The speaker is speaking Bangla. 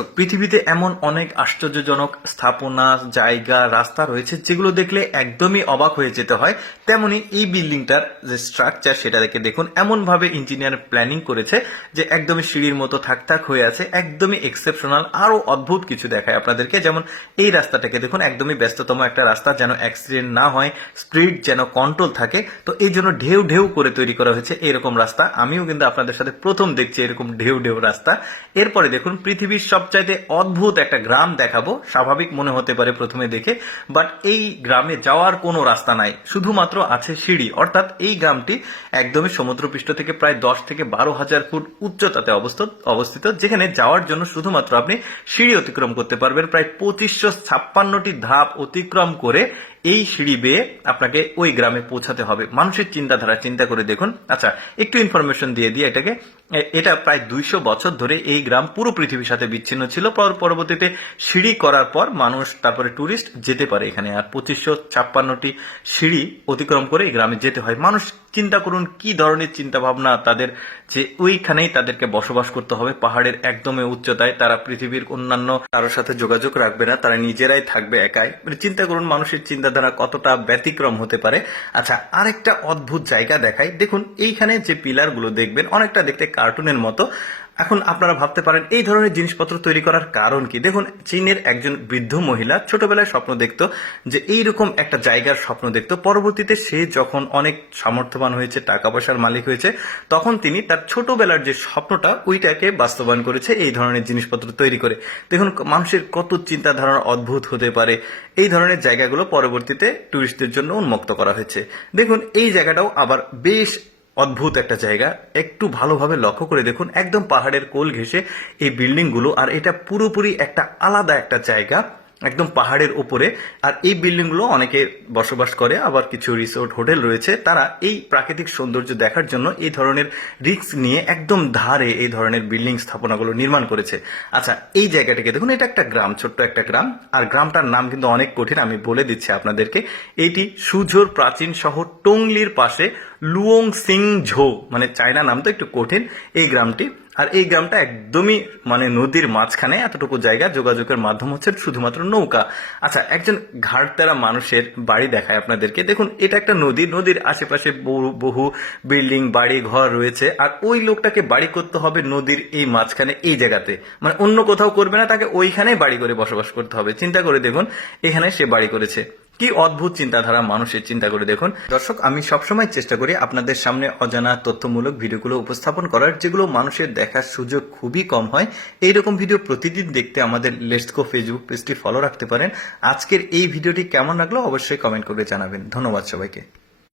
দর্শক, পৃথিবীতে এমন অনেক আশ্চর্যজনক স্থাপনা, জায়গা, রাস্তা রয়েছে যেগুলো দেখলে একদমই অবাক হয়ে যেতে হয়। তেমনি এই বিল্ডিংটার যে স্ট্রাকচার সেটা দেখে দেখুন, এমন ভাবে ইঞ্জিনিয়ার প্ল্যানিং করেছে যে একদমই সিঁড়ির মতো থাক থাক হয়ে আছে, একদমই এক্সেপশনাল। আরো অদ্ভুত কিছু দেখায় আপনাদেরকে, যেমন এই রাস্তাটাকে দেখুন, একদমই ব্যস্ততম একটা রাস্তা, যেন অ্যাক্সিডেন্ট না হয়, স্পিড যেন কন্ট্রোল থাকে। তো এই জন্য ঢেউ ঢেউ করে তৈরি করা হয়েছে এরকম রাস্তা। আমিও কিন্তু আপনাদের সাথে প্রথম দেখছি এরকম ঢেউ ঢেউ রাস্তা। এরপরে দেখুন, পৃথিবীর সবচাইতে অদ্ভুত একটা গ্রাম দেখাবো। স্বাভাবিক মনে হতে পারে প্রথমে দেখে, বাট এই গ্রামে যাওয়ার কোনো রাস্তা নাই, শুধুমাত্র আছে সিঁড়ি। অর্থাৎ এই গ্রামটি একদমই সমুদ্রপৃষ্ঠ থেকে প্রায় 10 থেকে 12,000 ফুট উচ্চতাতে অবস্থিত, যেখানে যাওয়ার জন্য শুধুমাত্র আপনি সিঁড়ি অতিক্রম করতে পারবেন। প্রায় 2556টি ধাপ অতিক্রম করে এই সিঁড়ি বেয়ে আপনাকে ওই গ্রামে পৌঁছাতে হবে। মানুষের চিন্তাধারা চিন্তা করে দেখুন। আচ্ছা, একটু ইনফরমেশন দিয়ে দিয়ে এটাকে, এটা প্রায় 200 বছর ধরে এই গ্রাম পুরো পৃথিবীর সাথে বিচ্ছিন্ন ছিল। পরবর্তীতে সিঁড়ি করার পর মানুষ, তারপরে টুরিস্ট যেতে পারে এখানে। আর 2556টি সিঁড়ি অতিক্রম করে এই গ্রামে যেতে হয়। মানুষ চিন্তা করুন কি ধরনের চিন্তা ভাবনা তাদের, যে ওইখানেই তাদেরকে বসবাস করতে হবে পাহাড়ের একদমই উচ্চতায়। তারা পৃথিবীর অন্যান্য কারোর সাথে যোগাযোগ রাখবে না, তারা নিজেরাই থাকবে একাই। চিন্তা করুন মানুষের চিন্তাধারা কতটা ব্যতিক্রম হতে পারে। আচ্ছা, আরেকটা অদ্ভুত জায়গা দেখাই। দেখুন এইখানে যে পিলার গুলো দেখবেন, অনেকটা দেখতে কার্টুনের মতো। এখন আপনারা ভাবতে পারেন এই ধরনের জিনিসপত্র তৈরি করার কারণ কি। দেখুন, চীনের একজন বৃদ্ধ মহিলা ছোটবেলায় স্বপ্ন দেখতো যে এইরকম একটা জায়গার স্বপ্ন দেখতো। পরবর্তীতে সে যখন অনেক সামর্থ্যবান হয়েছে, টাকা পয়সার মালিক হয়েছে, তখন তিনি তার ছোটবেলার যে স্বপ্নটা ওইটাকে বাস্তবায়ন করেছে এই ধরনের জিনিসপত্র তৈরি করে। দেখুন মানুষের কত চিন্তাধারা অদ্ভুত হতে পারে। এই ধরনের জায়গাগুলো পরবর্তীতে টুরিস্টদের জন্য উন্মুক্ত করা হয়েছে। দেখুন এই জায়গাটাও আবার বেশ অদ্ভুত একটা জায়গা। একটু ভালোভাবে লক্ষ্য করে দেখুন, একদম পাহাড়ের কোল ঘেঁষে এই বিল্ডিং গুলো, আর এটা পুরোপুরি একটা আলাদা একটা জায়গা, একদম পাহাড়ের উপরে। আর এই বিল্ডিং গুলো অনেকে বসবাস করে, আবার কিছু রিসোর্ট হোটেল রয়েছে। তারা এই প্রাকৃতিক সৌন্দর্য দেখার জন্য এই ধরনের রিস্ক নিয়ে একদম ধারে এই ধরনের বিল্ডিং স্থাপনাগুলো নির্মাণ করেছে। আচ্ছা, এই জায়গাটাকে দেখুন, এটা একটা গ্রাম, ছোট্ট একটা গ্রাম। আর গ্রামটার নাম কিন্তু অনেক কঠিন, আমি বলে দিচ্ছি আপনাদেরকে। এইটি সুঝোর প্রাচীন শহর টংলির পাশে লুয়ং সিং ঝো, মানে চায়না নাম তো একটু কঠিন এই গ্রামটি। আর এই গ্রামটা একদমই মানে নদীর মাঝখানে, এতটুকু জায়গা, যোগাযোগের মাধ্যম হচ্ছে শুধুমাত্র নৌকা। আচ্ছা, একজন ঘাড়তেরা মানুষের বাড়ি দেখায় আপনাদেরকে। দেখুন এটা একটা নদী, নদীর আশেপাশে বহু বিল্ডিং, বাড়ি ঘর রয়েছে। আর ওই লোকটাকে বাড়ি করতে হবে নদীর এই মাঝখানে, এই জায়গাতে, মানে অন্য কোথাও করবে না, তাকে ওইখানে বাড়ি করে বসবাস করতে হবে। চিন্তা করে দেখুন এখানে সে বাড়ি করেছে। কি অদ্ভুত চিন্তাধারা মানুষের, চিন্তা করে দেখুন। দর্শক, আমি সবসময় চেষ্টা করি আপনাদের সামনে অজানা তথ্যমূলক ভিডিওগুলো উপস্থাপন করার, যেগুলো মানুষের দেখার সুযোগ খুবই কম হয়। এইরকম ভিডিও প্রতিদিন দেখতে আমাদের লেটস গো ফেসবুক পেজটি ফলো রাখতে পারেন। আজকের এই ভিডিওটি কেমন লাগলো অবশ্যই কমেন্ট করে জানাবেন। ধন্যবাদ সবাইকে।